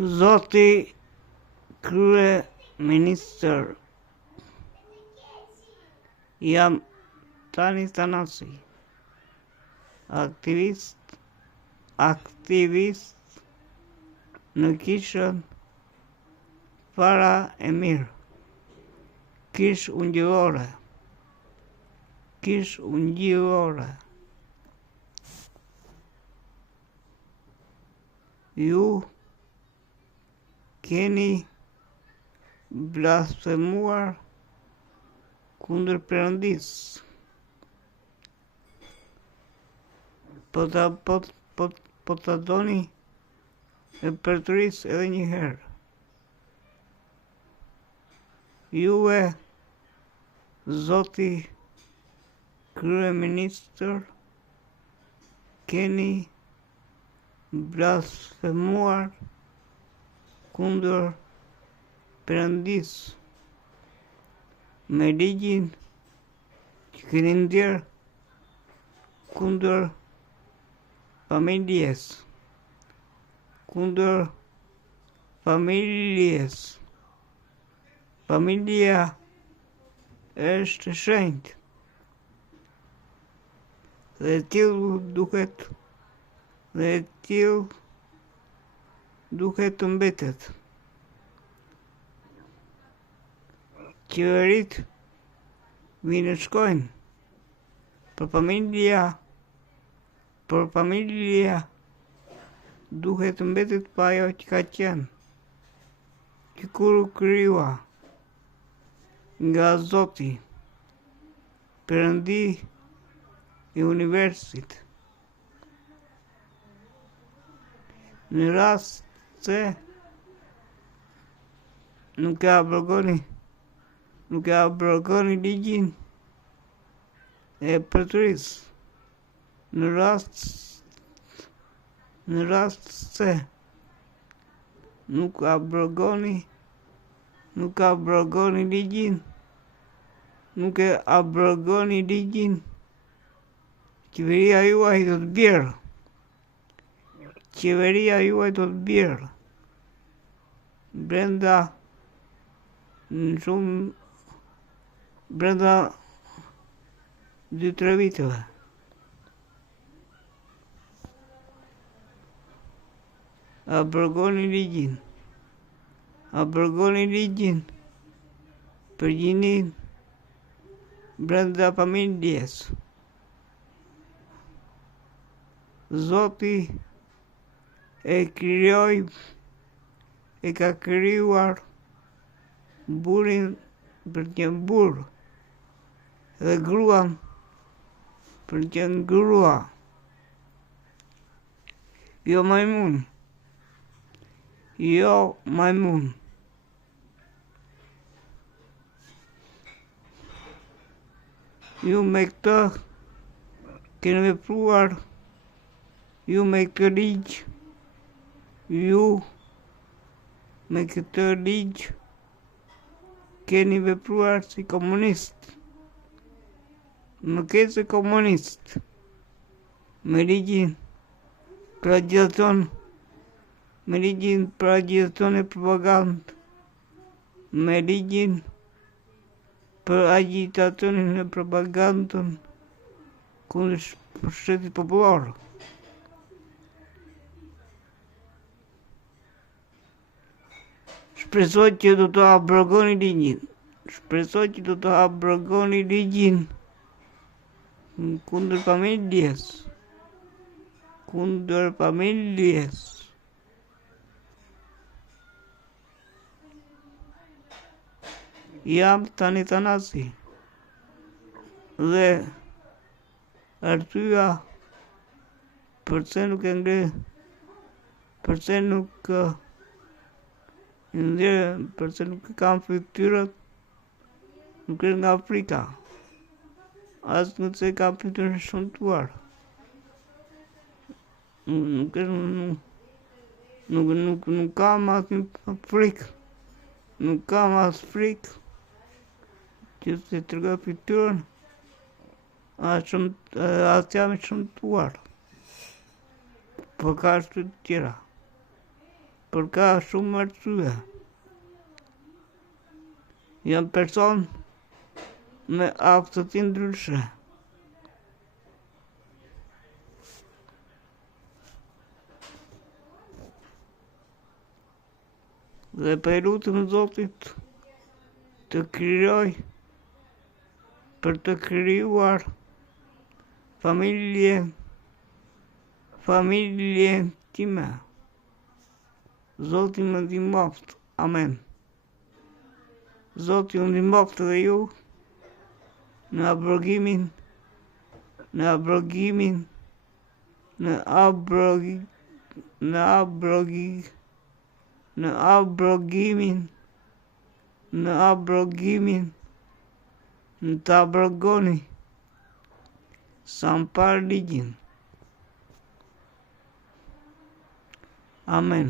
Zoti Krye Ministër, jam Tani Tanasi, aktivist në kishën para e mirë, kishë ungjillore. Ju keni blasfemuar kundër Perëndisë. Po ta doni e përtërisë edhe një herë. Juve, Zoti Kryeministër, keni blasfemuar kundër Perëndisë me ligjin që keni ndjerë kundër familjes. Familja është e shenjtë dhe tillë duhet të mbetet. Qeveritë vinë shkojnë, por familja duhet të mbetet pa ajo që ka qenë, që kur u krijua nga Zoti, Perëndi i universit. Në rast se nuk e abrogoni ligjin e përtërisë, në rast se nuk abrogoni ligjin, qeveria juaj do të bjerë. Brenda 2-3 viteve. Abrogoni ligjin për gjinin brenda familjes. Zoti e ka krijuar burrin për të qenë burr dhe gruan për të qenë grua. Jo majmun. Ju me këtë keni vepruar, me këtë ligj keni vepruar si komunist. Më ke se komunist. Me ligjin për agitacion e propagandë. Me ligjin për agitacionin e propagandën kundër pushtetit popullor. Shpresoj që do të abrogoni ligjin kundër familjes. Jam Tani Tanasi dhe arsyeja pse nuk kam fytyrët, nuk është nga Afrika, as nuk se kam fytyrën e shëmtuar. Nuk kam asnjë frikë. Nuk kam as frikë që se tregoj fytyrën, as jam i shëmtuar. Po ka arsye të tjera. për ka shumë arsye. Janë person me aftësi ndryshe. Dhe për lutem Zotit të krijoj për të krijuar familjen time. Zoti më ndihmoft. Amen. Zoti ju ndihmoft dhe ju në abrogimin në të abrogoni sa më parë ligjin. Amen.